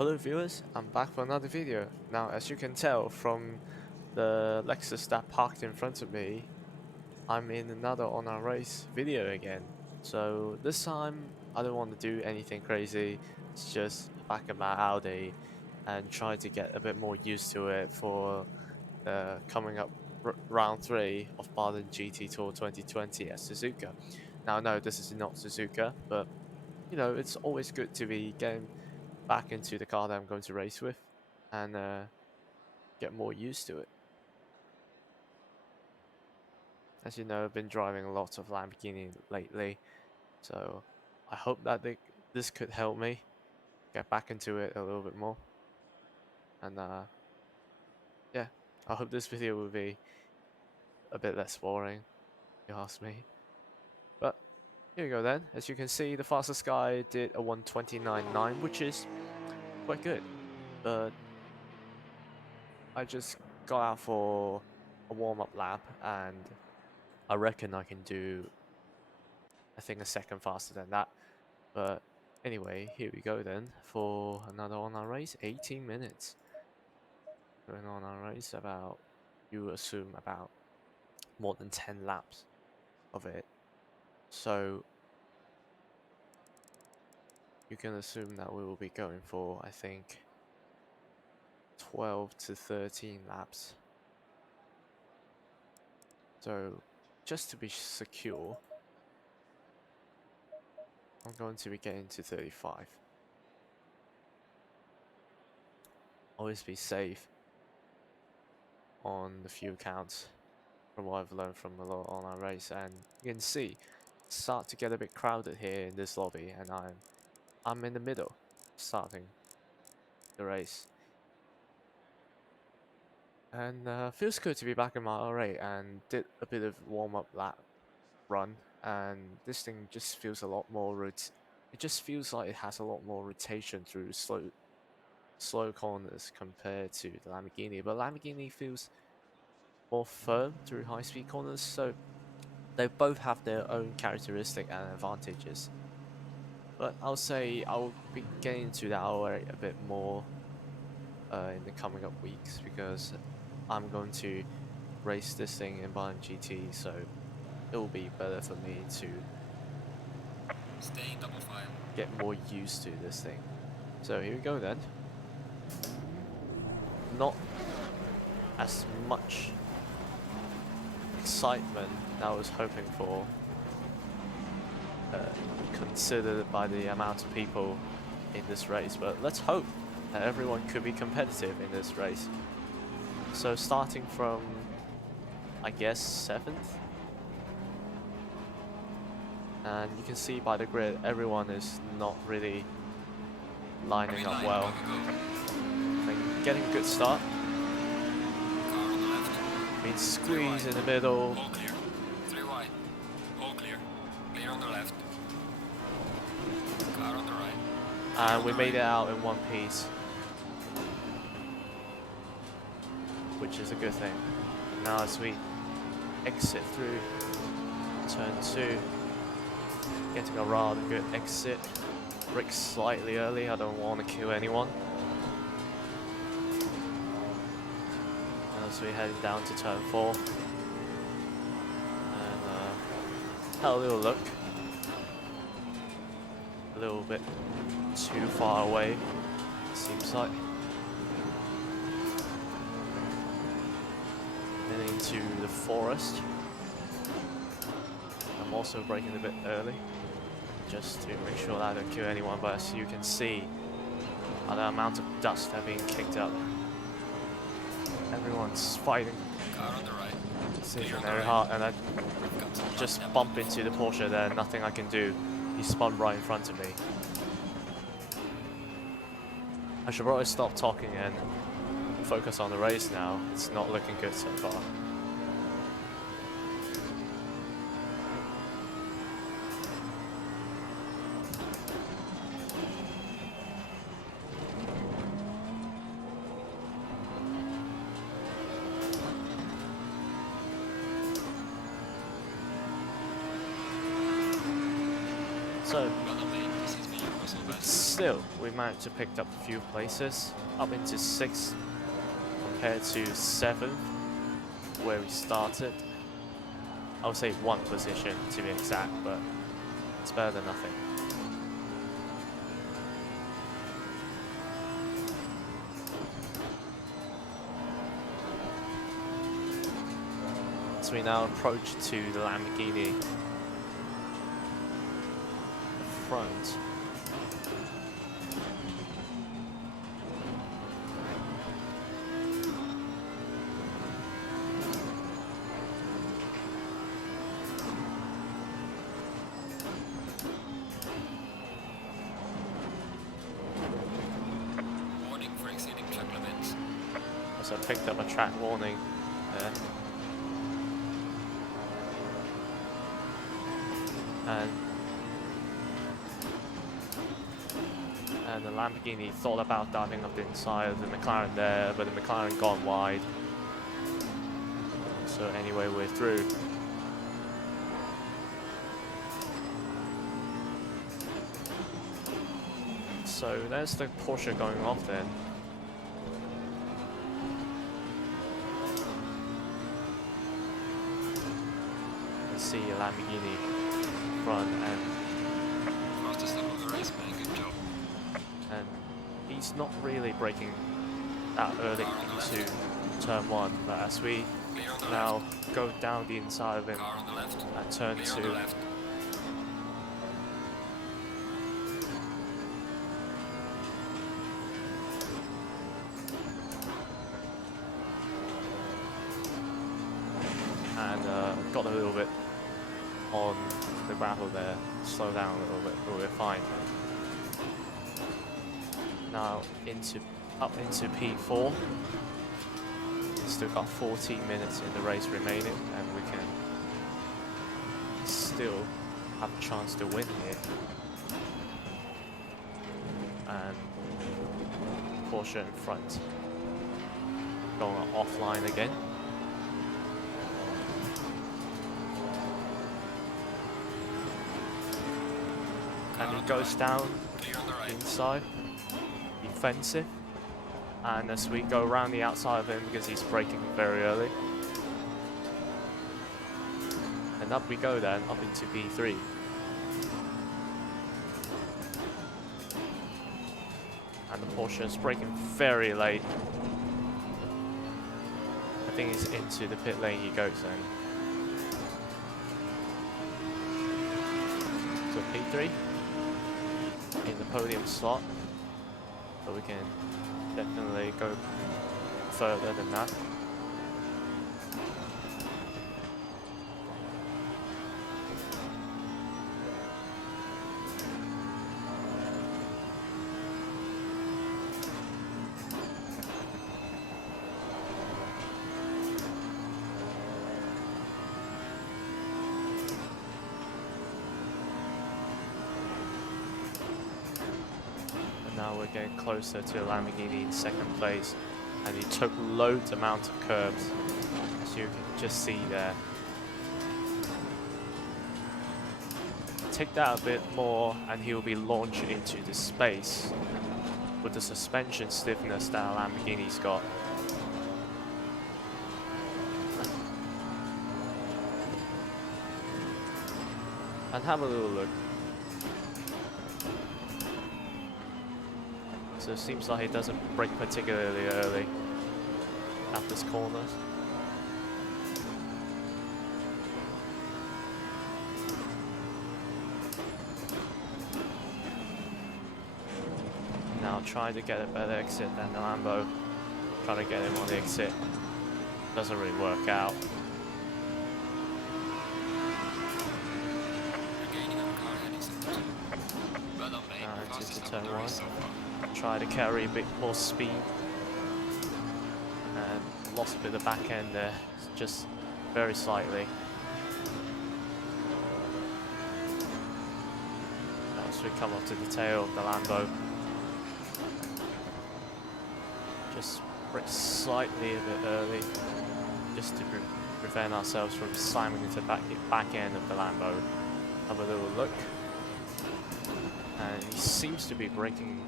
Hello viewers, I'm back for another video. Now as you can tell from the Lexus that parked in front of me, I'm in another on our race video again. So this time I don't want to do anything crazy, it's just back in my Audi and try to get a bit more used to it for coming up round 3 of Baden GT Tour 2020 at Suzuka. Now no, this is not Suzuka, but you know, it's always good to be getting back into the car that I'm going to race with and get more used to it. As you know, I've been driving a lot of Lamborghini lately, so I hope that this could help me get back into it a little bit more. And yeah, I hope this video will be a bit less boring, if you ask me. But here we go then. As you can see, the fastest guy did a 1:29.9, which is quite good. But I just got out for a warm-up lap and I reckon I can do, I think, a second faster than that. But anyway, here we go then for another on-our race. 18 minutes going on our race, about, you assume, about more than 10 laps of it. So you can assume that we will be going for, I think, 12 to 13 laps. So just to be secure, I'm going to be getting to 35. Always be safe on the fuel counts from what I've learned from a lot on our race, and you can see start to get a bit crowded here in this lobby, and I'm in the middle starting the race. And feels good to be back in my R8 and did a bit of warm-up lap run, and this thing just feels a lot more it just feels like it has a lot more rotation through slow corners compared to the Lamborghini, but Lamborghini feels more firm through high-speed corners, so they both have their own characteristic and advantages. But I'll say I'll be getting into that R8 a bit more in the coming up weeks, because I'm going to race this thing in Bayern GT, so it will be better for me to stay in double file, get more used to this thing. So here we go then. Not as much excitement that I was hoping for, considered by the amount of people in this race, but let's hope that everyone could be competitive in this race. So starting from, I guess, 7th, and you can see by the grid everyone is not really lining up well. And getting a good start. car on the left, Means squeeze in the middle. all clear, 3 wide, all clear, clear on the left, car on the right, And we made it out in one piece, which is a good thing. Now as we exit through turn 2, getting a rather good exit. Brake slightly early, I don't want to kill anyone. And as we head down to turn 4, and had a little look. A little bit too far away, seems like. Then into the forest. I'm also braking a bit early, just to make sure that I don't kill anyone, but as you can see, the amount of dust have been kicked up. Everyone's fighting. car on the right, It's very hard, and I just bump into the Porsche there, nothing I can do. He spun right in front of me. I should probably stop talking and focus on the race now. It's not looking good so far. So, so bad. Still, we managed to pick up a few places, up into 6th compared to 7th, where we started. I would say 1 position to be exact, but it's better than nothing. So we now approach to the Lamborghini front. Warning for exceeding track limits. Also picked up a track warning there. And the Lamborghini thought about diving up the inside of the McLaren there, but the McLaren gone wide. So anyway, we're through. So there's the Porsche going off then. Let's see a Lamborghini front, and Fastest lap of the race, man. Good job. he's not really braking that early into turn 1, but as we Clear on the now left. go down the inside of him Car on the left. at turn Clear on 2, the left. and got a little bit on the gravel there, slow down a little bit, but we're fine. Now up into P4. Still got 14 minutes in the race remaining, and we can still have a chance to win here. And Porsche in front, going offline again. And he goes down Clear on the right. inside, defensive. And as we go around the outside of him, because he's braking very early. And up we go then, up into P3. And the Porsche is braking very late. I think he's into the pit lane he goes then. So P3 in the podium slot. So we can definitely go further than that. Now we're getting closer to Lamborghini in 2nd place, and he took loads amount of curves, as you can just see there. Take that a bit more and he'll be launched into the space with the suspension stiffness that Lamborghini's got. And have a little look. So it seems like he doesn't brake particularly early at this corner. Now try to get a better exit than the Lambo. Try to get him on the exit. Doesn't really work out. Now into turn 1. Try to carry a bit more speed. And lost a bit of back end there, just very slightly. As we come up to the tail of the Lambo. Just brake slightly a bit early, just to prevent ourselves from slamming into the back end of the Lambo. Have a little look. And he seems to be braking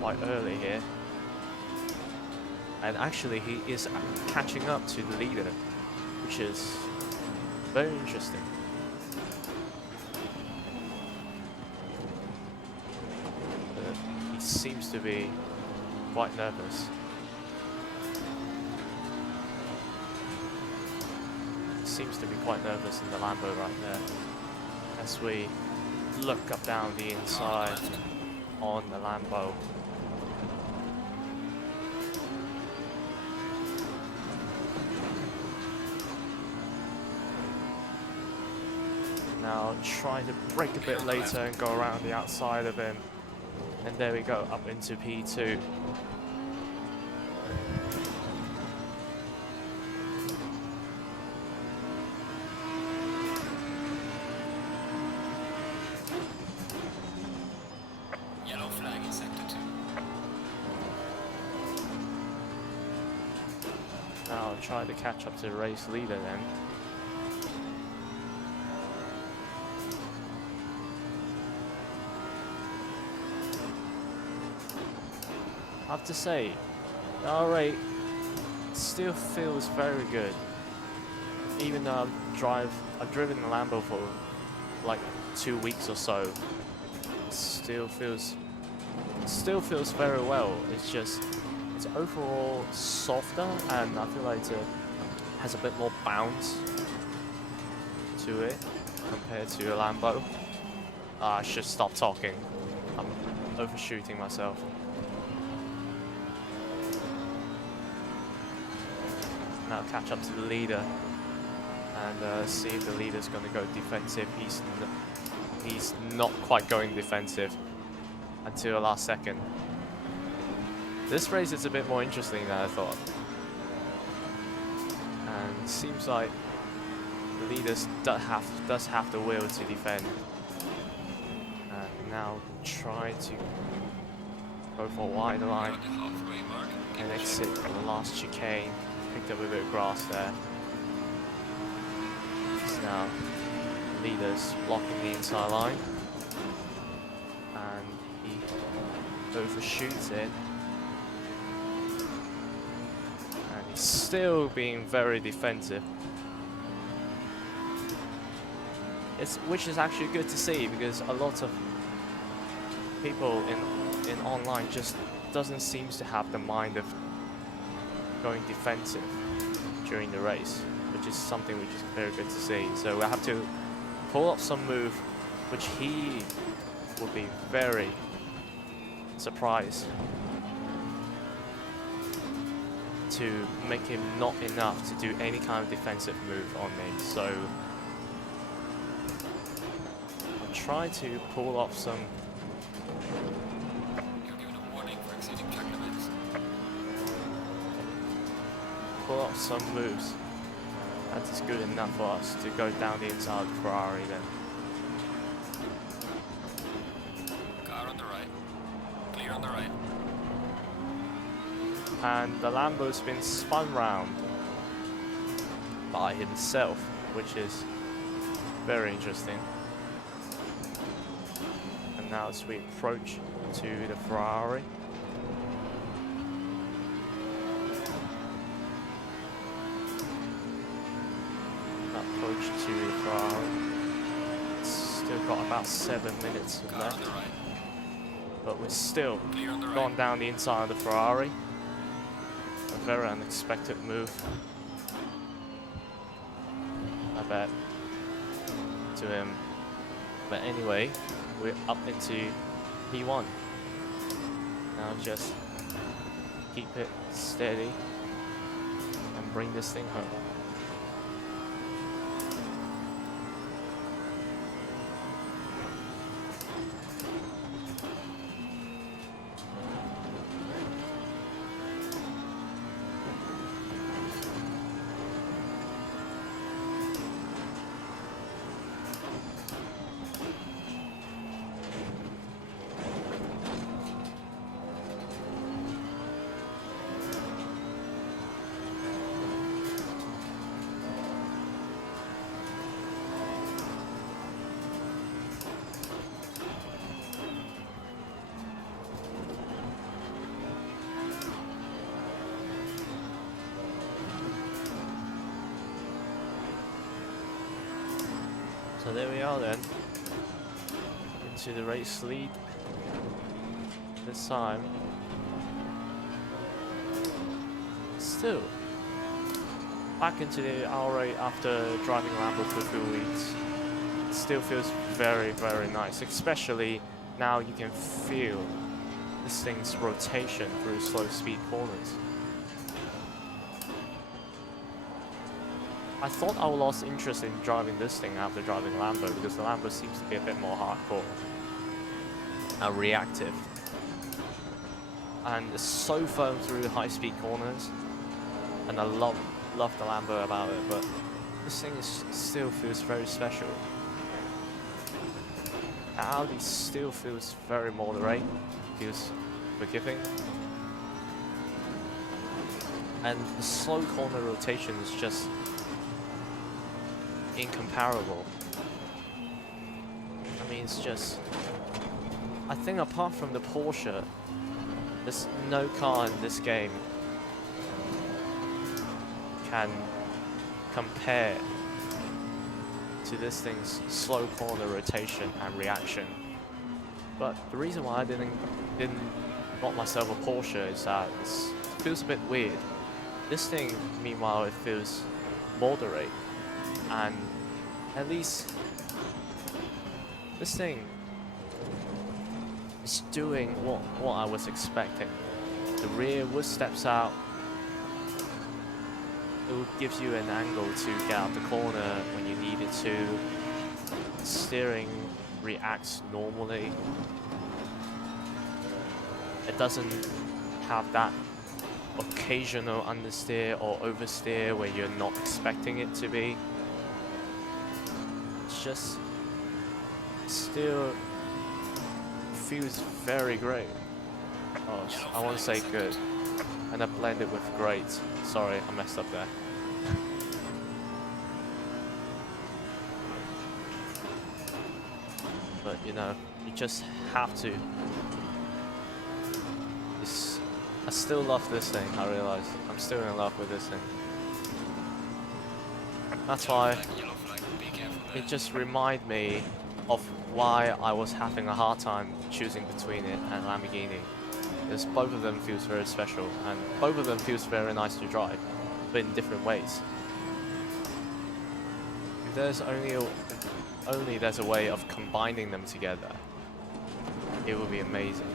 quite early here. And actually he is catching up to the leader, which is very interesting. He seems to be quite nervous. He seems to be quite nervous in the Lambo right there. As we look up down the inside on the Lambo. Now try to brake a bit later and go around the outside of him. And there we go, up into P2. Yellow flag in sector 2. Now try to catch up to the race leader then. I have to say, the R8 still feels very good. Even though I've driven the Lambo for like 2 weeks or so, it still feels very well. It's just it's overall softer, and I feel like it has a bit more bounce to it compared to a Lambo. I should stop talking. I'm overshooting myself. Now catch up to the leader and see if the leader's going to go defensive. He's not quite going defensive until the last second. This race is a bit more interesting than I thought. And seems like the leader does have the will to defend. And now try to go for a wide line and exit the last chicane. Picked up a bit of grass there. So now leader's blocking the inside line. And he overshoots it. And he's still being very defensive. Which is actually good to see, because a lot of people in online just doesn't seem to have the mind of going defensive during the race, which is something which is very good to see. So we have to pull up some move which he would be very surprised to make him not enough to do any kind of defensive move on me. So I'll try to pull off some moves. That is good enough for us to go down the inside of the Ferrari then. Car on the right. Clear on the right. And the Lambo's been spun round by himself, which is very interesting. And now as we approach to the Ferrari, approach to the Ferrari. Still got about 7 minutes left, but we're still gone down the inside of the Ferrari. A very unexpected move, I bet, to him. But anyway, we're up into P1. Now just keep it steady and bring this thing home. So there we are then. Into the race lead. This time. Still. Back into the R8 after driving Lambo for 2 weeks. It still feels very, very nice. Especially now you can feel this thing's rotation through slow speed corners. I thought I lost interest in driving this thing after driving Lambo because the Lambo seems to be a bit more hardcore and reactive. And it's so firm through high speed corners. And I love the Lambo about it, but this thing still feels very special. The Audi still feels very moderate, feels forgiving. And the slow corner rotation is just incomparable. I mean, it's just... I think apart from the Porsche, there's no car in this game can compare to this thing's slow corner rotation and reaction. But the reason why I didn't got myself a Porsche is that it feels a bit weird. This thing, meanwhile, it feels moderate, and at least this thing is doing what I was expecting. The rear wood steps out. It gives you an angle to get out the corner when you need it to. Steering reacts normally. It doesn't have that occasional understeer or oversteer where you're not expecting it to be. It's just still feels very great. Oh, I want to say good. And I blended with great. Sorry, I messed up there. But you know, you just have to. I still love this thing, I realize. I'm still in love with this thing. That's why it just reminds me of why I was having a hard time choosing between it and Lamborghini. Because both of them feels very special, and both of them feels very nice to drive, but in different ways. If there's only there's a way of combining them together, it would be amazing.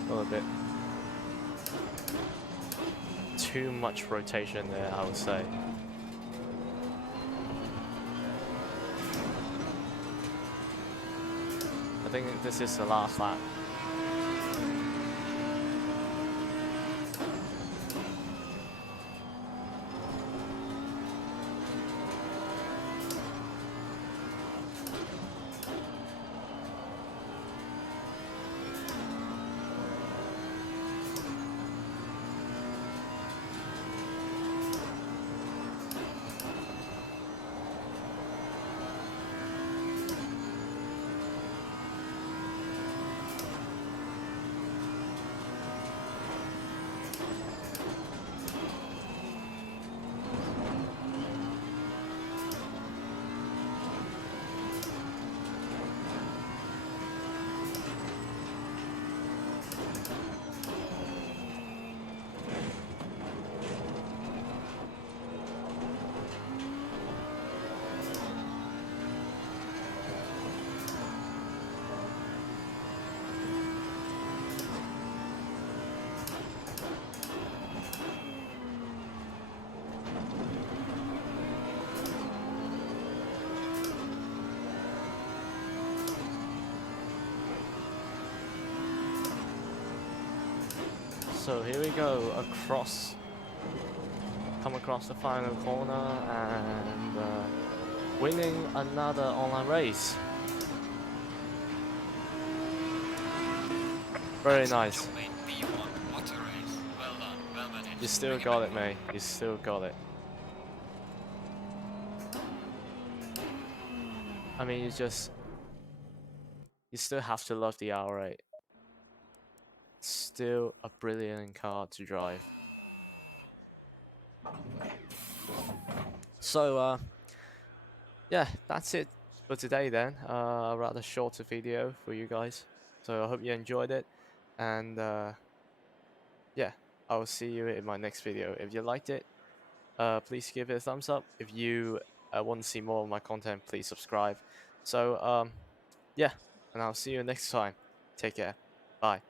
A little bit too much rotation there, I would say. I think this is the last lap. So here we go come across the final corner and winning another online race. Very Excellent nice. job, mate. P1. What a race. Well done. Well managed. You still Bring it got back it, home. mate. You still got it. I mean, you still have to love the R8. Still a brilliant car to drive. So, yeah, that's it for today then. A rather shorter video for you guys. So I hope you enjoyed it. And yeah, I'll see you in my next video. If you liked it, please give it a thumbs up. If you want to see more of my content, please subscribe. So, yeah, and I'll see you next time. Take care. Bye.